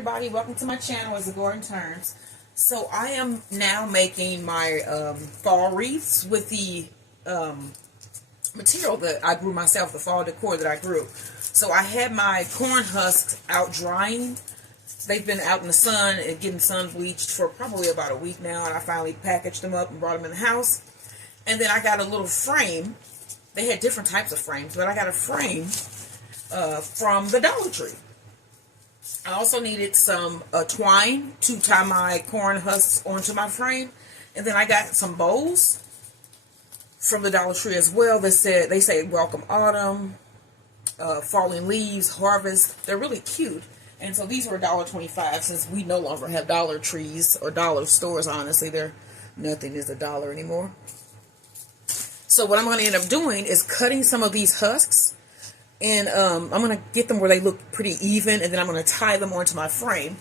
everybody, welcome to my channel as Decor and Turns. So I am now making my fall wreaths with the material that I grew myself, the fall decor that I grew. So I had my corn husks out drying. They've been out in the sun and getting sun bleached for probably about a week now, and I finally packaged them up and brought them in the house. And then I got a little frame. They had different types of frames, but I got a frame from the Dollar Tree. I also needed some twine to tie my corn husks onto my frame. And then I got some bowls from the Dollar Tree as well. They say welcome autumn, falling leaves, harvest. They're really cute. And so these were $1.25 since we no longer have Dollar Trees or dollar stores. Honestly, nothing is $1 anymore. So what I'm going to end up doing is cutting some of these husks. And I'm going to get them where they look pretty even, and then I'm going to tie them onto my frame.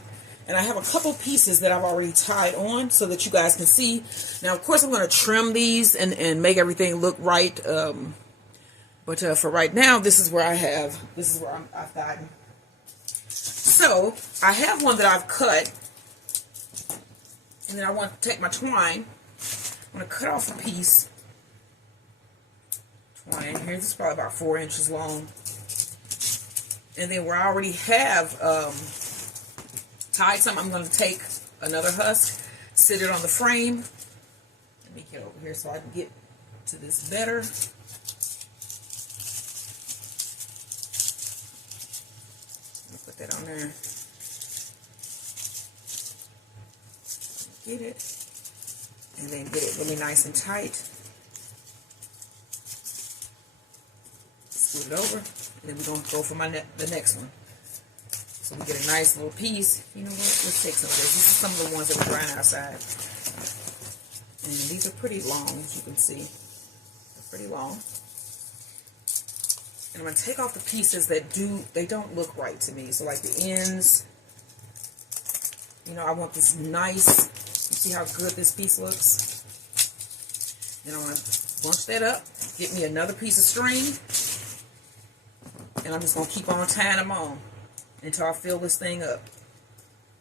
And I have a couple pieces that I've already tied on so that you guys can see. Now, of course, I'm going to trim these and make everything look right. But for right now, this is where I've gotten. So I have one that I've cut, and then I want to take my twine. I'm going to cut off a piece. Twine here. This is probably about 4 inches long. And then where I already have tied some, I'm going to take another husk, sit it on the frame. Let me get over here so I can get to this better. Let me put that on there. Get it. And then get it really nice and tight. Scoot it over, and then we're going to go for the next one. So we get a nice little piece. You know what? Let's take some of this. These are some of the ones that were drying outside. And these are pretty long, as you can see. They're pretty long. And I'm going to take off the pieces that they don't look right to me. So like the ends, you know, I want this nice, you see how good this piece looks? Then I'm going to bunch that up, get me another piece of string. And I'm just going to keep on tying them on until I fill this thing up.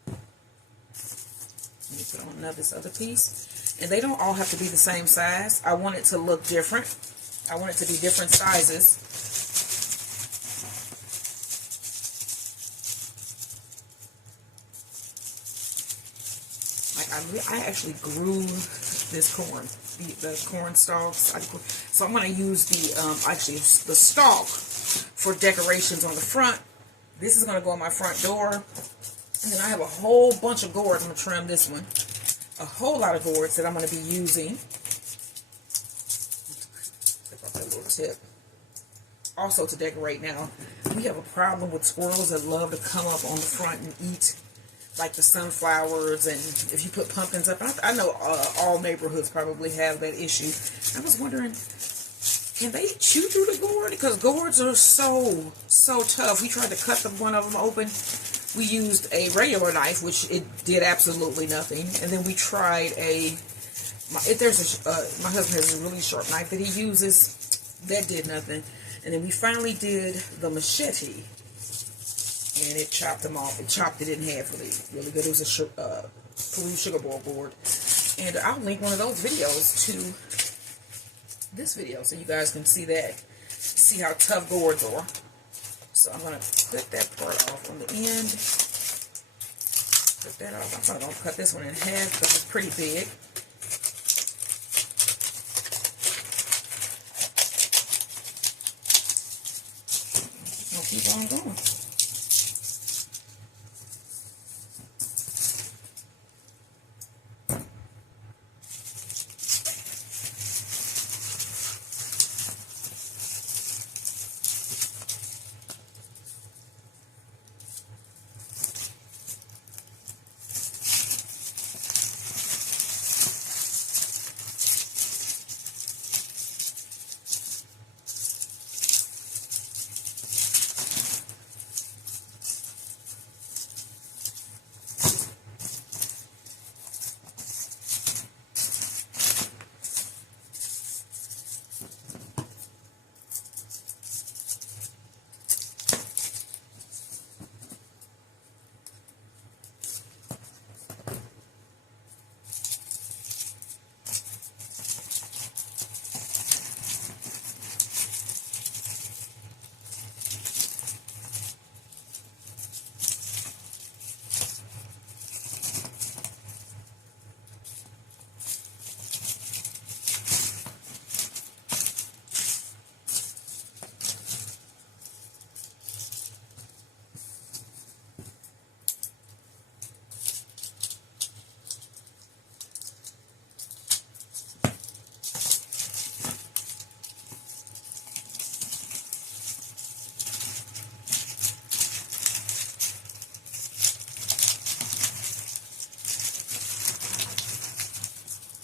Let me put on this other piece. And they don't all have to be the same size. I want it to look different. I want it to be different sizes. Like I actually grew this corn, the corn stalks. So I'm going to use the stalk for decorations on the front. This is going to go on my front door. And then I have a whole bunch of gourds. I'm going to trim this one. A whole lot of gourds that I'm going to be using. Take off that little tip. Also to decorate now, we have a problem with squirrels that love to come up on the front and eat like the sunflowers, and if you put pumpkins up. I know all neighborhoods probably have that issue. I was wondering, can they chew through the gourd? Because gourds are so tough. We tried to cut one of them open. We used a regular knife, which it did absolutely nothing. And then we tried my husband has a really sharp knife that he uses. That did nothing. And then we finally did the machete, and it chopped them off. It chopped it in half really good. It was a Peru sugar bowl gourd. And I'll link one of those videos to this video so you guys can see see how tough gourds are. So I'm going to cut that part off on the end. Cut that off. I'm probably going to cut this one in half because it's pretty big. I'll keep on going.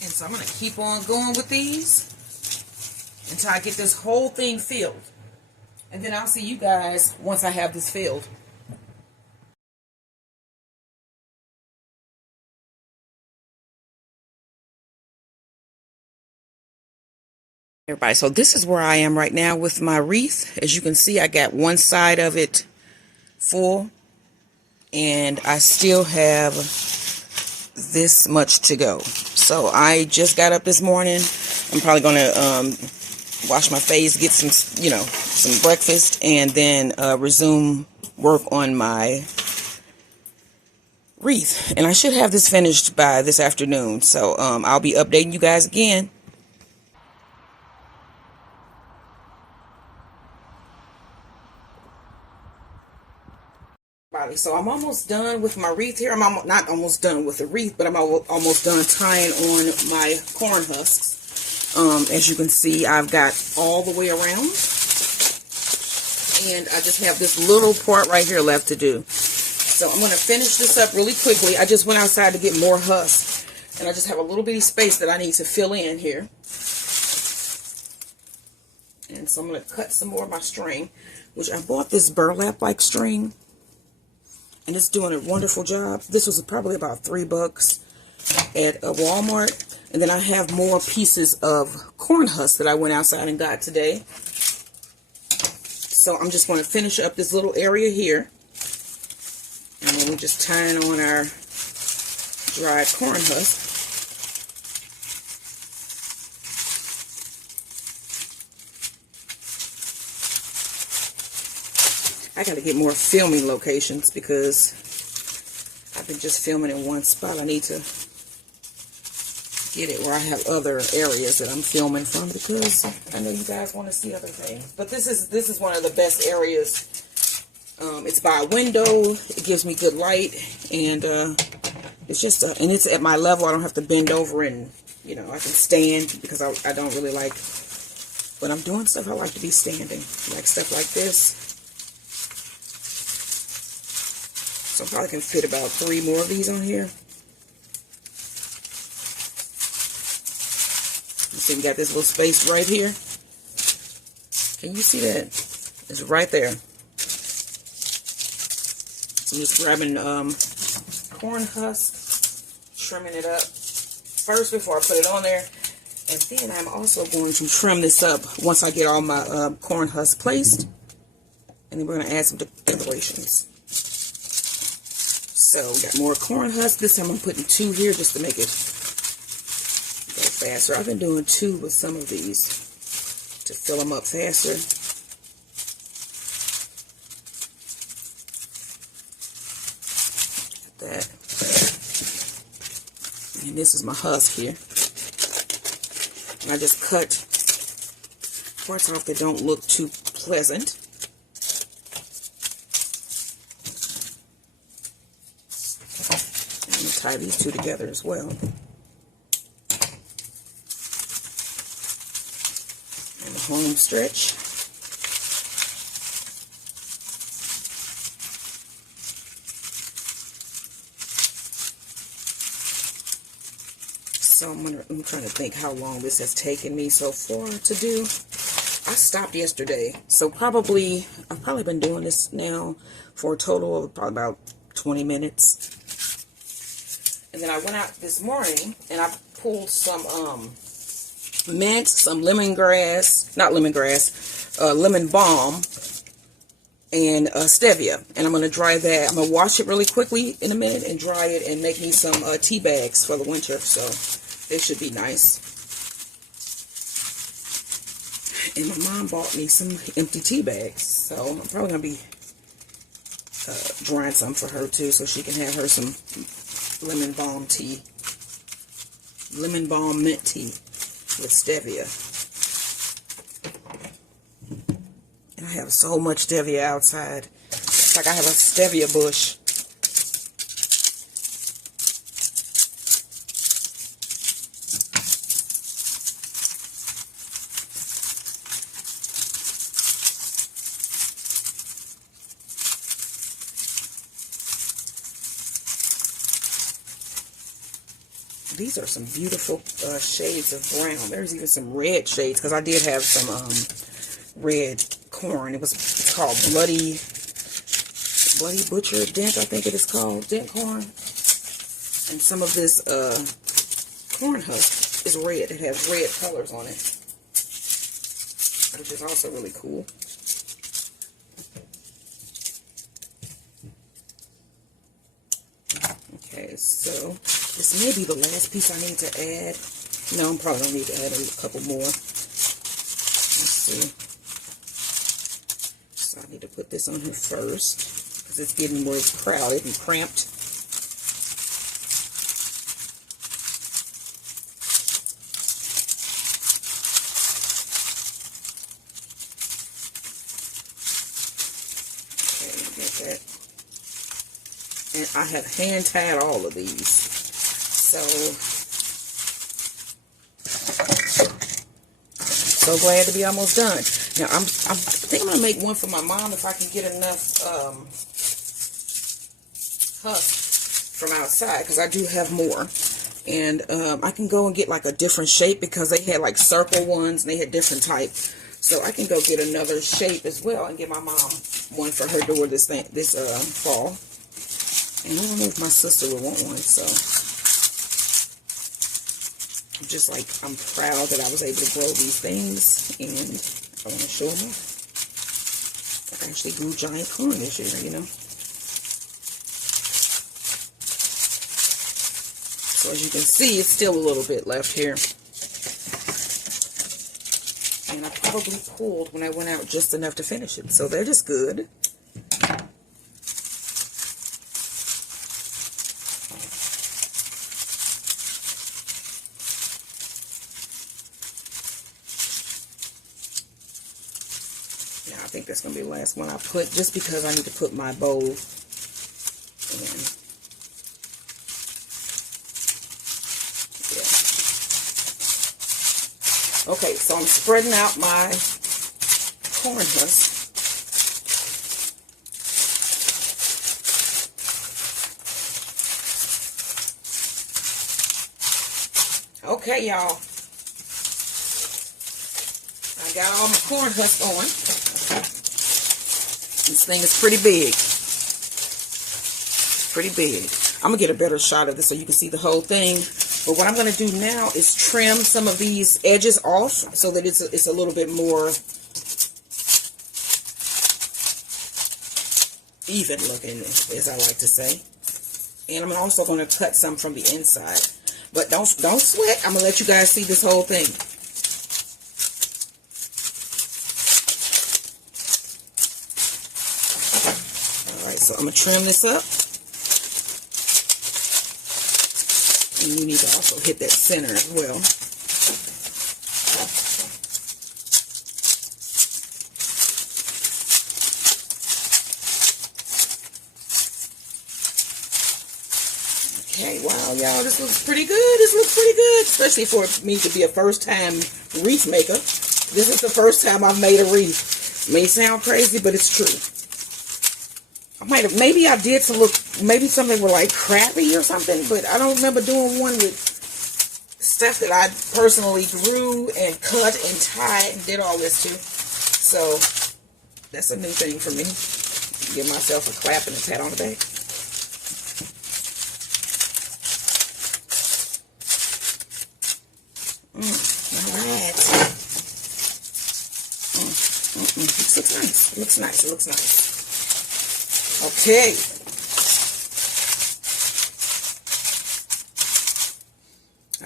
And so I'm going to keep on going with these until I get this whole thing filled. And then I'll see you guys once I have this filled. Everybody, so this is where I am right now with my wreath. As you can see, I got one side of it full, and I still have this much to go. So I just got up this morning. I'm probably going to wash my face, get some, some breakfast, and then resume work on my wreath. And I should have this finished by this afternoon. So I'll be updating you guys again. So I'm almost done with my wreath here. I'm not almost done with the wreath, but I'm almost done tying on my corn husks. As you can see, I've got all the way around. And I just have this little part right here left to do. So I'm going to finish this up really quickly. I just went outside to get more husks. And I just have a little bitty space that I need to fill in here. And so I'm going to cut some more of my string, which I bought this burlap-like string. And it's doing a wonderful job. This was probably about $3 at Walmart. And then I have more pieces of corn husk that I went outside and got today. So I'm just going to finish up this little area here. And then we're just tying on our dried corn husk. I got to get more filming locations because I've been just filming in one spot. I need to get it where I have other areas that I'm filming from because I know you guys want to see other things. But this is one of the best areas. It's by a window. It gives me good light, and it's just and it's at my level. I don't have to bend over, and I can stand because I don't really like when I'm doing stuff. I like to be standing, like stuff like this. So I probably can fit about 3 more of these on here. You see we got this little space right here. Can you see that? It's right there. So I'm just grabbing corn husk, trimming it up first before I put it on there. And then I'm also going to trim this up once I get all my corn husk placed. And then we're going to add some decorations. So we got more corn husk. This time I'm putting 2 here just to make it go faster. I've been doing 2 with some of these to fill them up faster. Got that. And this is my husk here. And I just cut parts off that don't look too pleasant. Tie these 2 together as well. And the home stretch. So I'm trying to think how long this has taken me so far to do. I stopped yesterday, so I've probably been doing this now for a total of probably about 20 minutes. And then I went out this morning and I pulled some mint, some lemongrass, not lemongrass, lemon balm, and stevia. And I'm going to dry that. I'm going to wash it really quickly in a minute and dry it and make me some tea bags for the winter. So they should be nice. And my mom bought me some empty tea bags. So I'm probably going to be drying some for her too so she can have her some lemon balm tea, lemon balm mint tea with stevia. And I have so much stevia outside. It's like I have a stevia bush. These are some beautiful shades of brown. There's even some red shades, because I did have some red corn. It's called Bloody Butcher Dent, I think it is called. Dent corn. And some of this corn husk is red. It has red colors on it, which is also really cool. Okay, so this may be the last piece I need to add. No, I'm probably going to need to add a couple more. Let's see. So I need to put this on here first, because it's getting more crowded and cramped. And I have hand tied all of these. So glad to be almost done. Now I think I'm gonna make one for my mom if I can get enough husk from outside, because I do have more. And I can go and get like a different shape, because they had like circle ones and they had different type. So I can go get another shape as well and get my mom one for her door this fall. And I don't know if my sister would want one, so I'm just like, I'm proud that I was able to grow these things, and I want to show them off. I actually grew giant corn this year, you know. So as you can see, it's still a little bit left here. And I probably pulled when I went out just enough to finish it, so they're just good. I think that's going to be the last one I put, just because I need to put my bowl in. Yeah. Okay, so I'm spreading out my corn husk. Okay, y'all. I got all my corn husk on. This thing is pretty big. Pretty big. I'm going to get a better shot of this so you can see the whole thing. But what I'm going to do now is trim some of these edges off so that it's a little bit more even looking, as I like to say. And I'm also going to cut some from the inside. But don't sweat. I'm going to let you guys see this whole thing. So I'm going to trim this up. And you need to also hit that center as well. Okay, wow, y'all, this looks pretty good. This looks pretty good, especially for me to be a first-time wreath maker. This is the first time I've made a wreath. It may sound crazy, but it's true. Maybe I did maybe something were like crappy or something, but I don't remember doing one with stuff that I personally grew and cut and tied and did all this to. So that's a new thing for me. Give myself a clap and a pat on the back. Alright. This looks nice. It looks nice. It looks nice. Okay.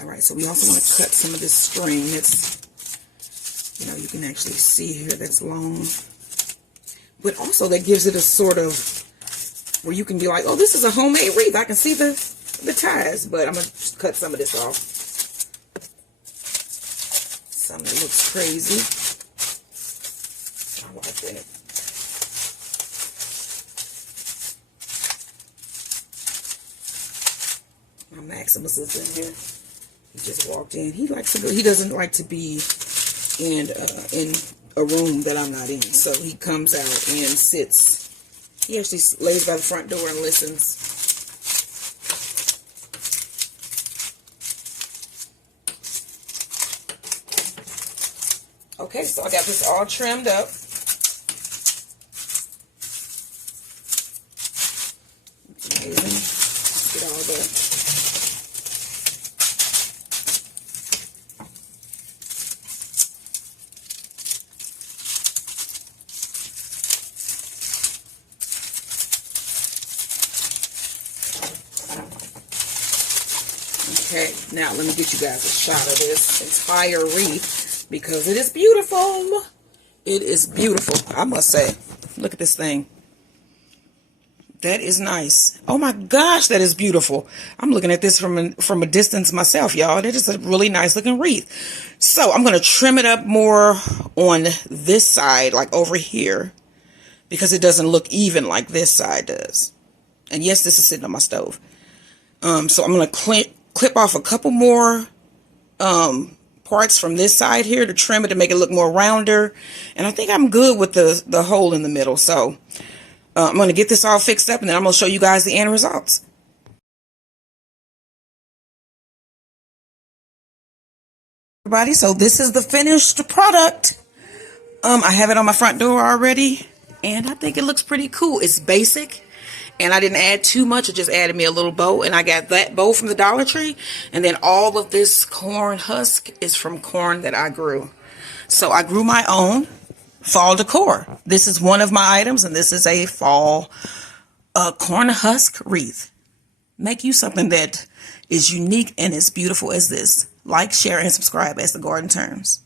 Alright, so we also want to cut some of this string that's, you can actually see here that's long. But also that gives it a sort of, where you can be like, oh, this is a homemade wreath. I can see the ties, but I'm going to cut some of this off. Some that looks crazy. I like that. My Maximus is in here. He just walked in. He doesn't like to be in a room that I'm not in. So he comes out and sits. He actually lays by the front door and listens. Okay, so I got this all trimmed up. Amazing. Get all the Okay, now let me get you guys a shot of this entire wreath because it is beautiful. It is beautiful, I must say. Look at this thing. That is nice. Oh my gosh, that is beautiful. I'm looking at this from a distance myself, y'all. That is a really nice looking wreath. So I'm going to trim it up more on this side, like over here, because it doesn't look even like this side does. And yes, this is sitting on my stove. So I'm going to clip off a couple more parts from this side here to trim it to make it look more rounder. And I think I'm good with the hole in the middle. So I'm going to get this all fixed up and then I'm going to show you guys the end results. Everybody, so this is the finished product. I have it on my front door already and I think it looks pretty cool. It's basic. And I didn't add too much. It just added me a little bow. And I got that bow from the Dollar Tree. And then all of this corn husk is from corn that I grew. So I grew my own fall decor. This is one of my items. And this is a fall corn husk wreath. Make you something that is unique and as beautiful as this. Like, share, and subscribe as the garden turns.